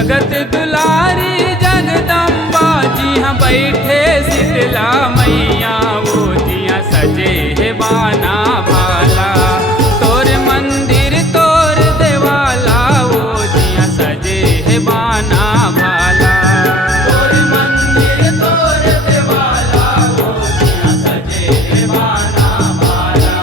जगत दुलारी जगदम्बा जिहाँ बैठे शीतला मैया वो जिहाँ सजे है बाना भाला। तोर मंदिर तोर देवाला वो जिहाँ सजे है बाना भाला। तोर मंदिर तोर देवाला वो जिहाँ सजे है बाना भाला।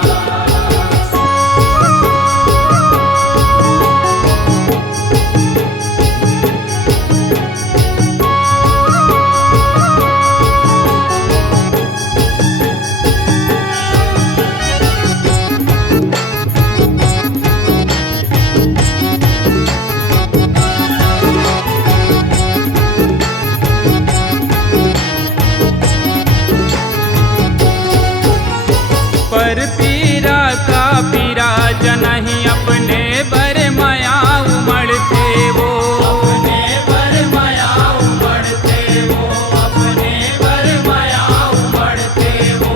पर पीरा का पीरा जनहि अपने बर माया उमड़ते वो। अपने बर माया उमड़ते वो। अपने बर माया उमड़ते वो।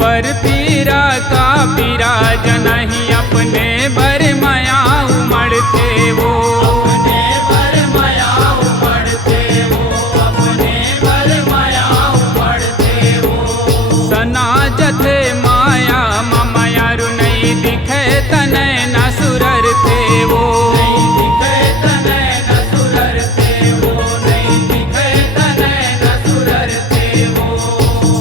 पर पीरा का पीरा जनहि अपने बर माया उमड़ते वो। अपने बर माया उमड़ते वो। अपने बर माया उमड़ते वो। सना जथे माया ममयारु नहीं दिखे तने न सुरर थे वो। नहीं दिखे तने न सुरर थे वो। नहीं दिखे तने न सुरर थे वो।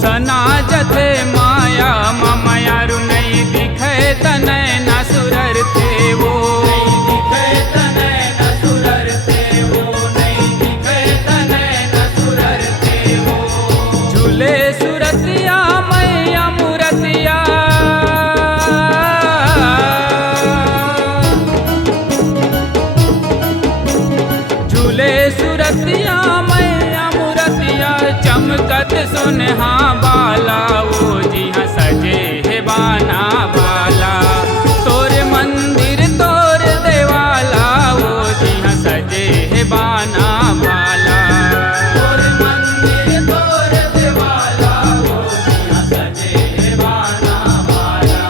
सना जथे माया ममयारु नहीं दिखे तने न सुरर थे वो। नहीं दिखे तने न सुरर थे वो। नहीं दिखे तने न सुरर थे वो। झूले सुरतिया मैया मूरतिया। झूले सुरतिया मैया मूरतिया चमकत सुनहा बाला वो जिहाँ सजे है बाना भाला। तोर मंदिर तोर देवाला वो जिहाँ सजे है बाना भाला। तोर मंदिर तोर देवाला वो जिहाँ सजे है बाना भाला।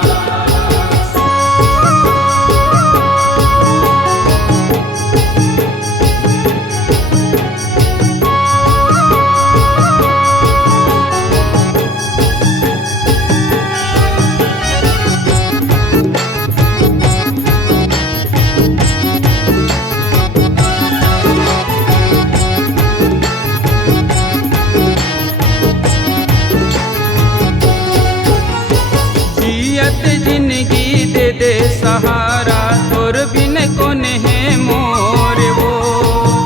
जियत जिंदगी दे दे सहारा तोर बिन कौन है मोर वो।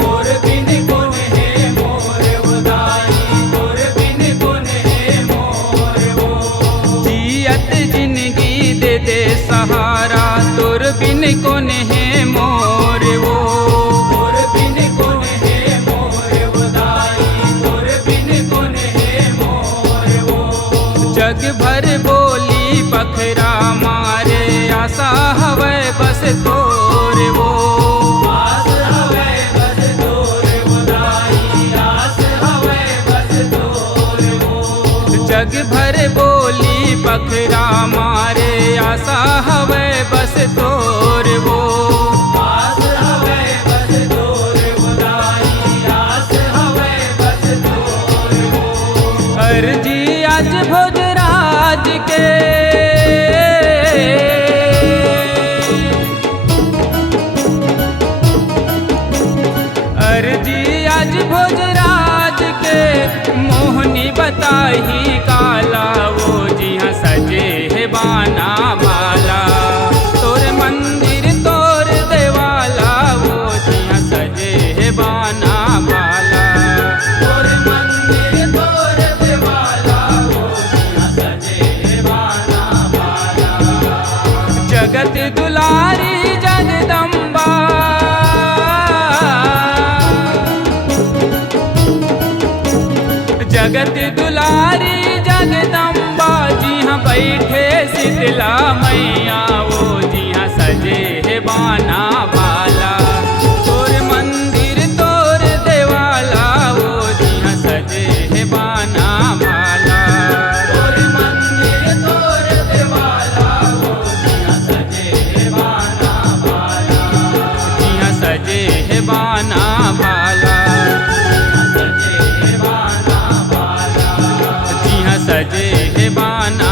तोर बिन कौन है मोर वो दाई। तोर बिन कौन है मोर वो। जियत जिंदगी दे दे सहारा तोर बिन कौन है मोर वो। तोर बिन कौन है मोर वो दाई। तोर बिन कौन है मोर वो। जग भर बोली बखरा मारे आशा हवे बस तोर वो। आस हवे बस तोर वो दाई। आस हवे बस तोर वो। जग भर बोली बखरा मारे आशा हवे बस तोर वो। आस हवे बस तोर वो दाई। आस हवे बस तोर वो। अर्जी आज भोजराज के। अर्जी आज भोजराज के मोहनी बताही काला वो जिहाँ सजे है बाना भाला। तोर मंदिर तोर देवाला वो जिहाँ सजे है बाना भाला। तोर मंदिर तोर देवाला वो जिहाँ सजे है बाना भाला। जगत दुलारी जगदम्बा जगत दुलारी जगदम्बा जिहाँ बैठे शीतला मैया वो जिहाँ सजे है बाना भाला। तोर मंदिर तोर देवाला वो जिहाँ सजे है बाना भाला। तोर मंदिर तोर देवाला वो जिहाँ सजे है बाना भाला। जिहाँ सजे है बाना भाला जिहाँ सजे है बाना